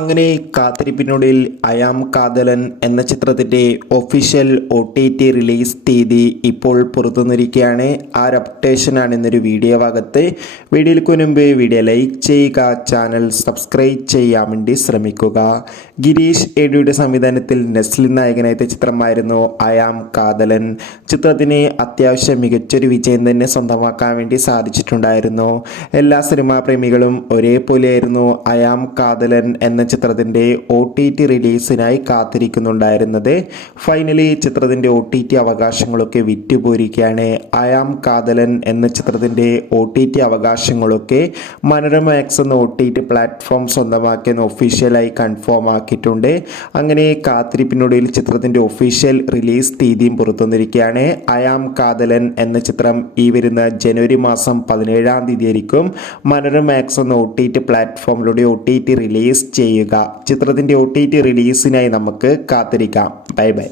അങ്ങനെ കാത്തിരിപ്പിനൊടുവിൽ അയാം കാതലൻ എന്ന ചിത്രത്തിൻ്റെ ഒഫീഷ്യൽ OTT റിലീസ് തീയതി ഇപ്പോൾ പുറത്തുവന്നിരിക്കുകയാണ്. ആ ഒരു അപ്ഡേഷനാണ് ഇന്നൊരു വീഡിയോ ഭാഗത്ത്. വീഡിയോയ്ക്ക് മുൻപ് വീഡിയോ ലൈക്ക് ചെയ്യുക, ചാനൽ സബ്സ്ക്രൈബ് ചെയ്യാൻ വേണ്ടി ശ്രമിക്കുക. ഗിരീഷ് ഏടിയുടെ സംവിധാനത്തിൽ നെസ്ലിൻ നായകനായ ചിത്രമായിരുന്നു അയാം കാതലൻ. ചിത്രത്തിന് അത്യാവശ്യം മികച്ചൊരു വിജയം തന്നെ സ്വന്തമാക്കാൻ വേണ്ടി സാധിച്ചിട്ടുണ്ടായിരുന്നു. എല്ലാ സിനിമാ പ്രേമികളും ഒരേപോലെയായിരുന്നു അയാം കാതലൻ എന്ന ചിത്രത്തിൻ്റെ OTT റിലീസിനായി കാത്തിരിക്കുന്നുണ്ടായിരുന്നത്. ഫൈനലി ചിത്രത്തിൻ്റെ OTT അവകാശങ്ങളൊക്കെ വിറ്റുപോയിരിക്കുകയാണ്. അയാം കാതലൻ എന്ന ചിത്രത്തിൻ്റെ OTT അവകാശങ്ങളൊക്കെ മനോരമ മാക്സ് എന്ന OTT പ്ലാറ്റ്ഫോം സ്വന്തമാക്കിയെന്ന് ഒഫീഷ്യലായി കൺഫേം ആക്കിയിട്ടുണ്ട്. അങ്ങനെ കാത്തിരിപ്പിനൊടുവിൽ ചിത്രത്തിൻ്റെ ഒഫീഷ്യൽ റിലീസ് തീയതിയും പുറത്തുവന്നിരിക്കുകയാണ്. അയാം കാതലൻ എന്ന ചിത്രം ഈ വരുന്ന ജനുവരി മാസം 17-ാം തീയതി ആയിരിക്കും മനോരമ മാക്സ് എന്ന OTT പ്ലാറ്റ്ഫോമിലൂടെ OTT റിലീസ് ചെയ്യുക. ചിത്രത്തിൻ്റെ OTT റിലീസിനായി നമുക്ക് കാത്തിരിക്കാം. Bye bye.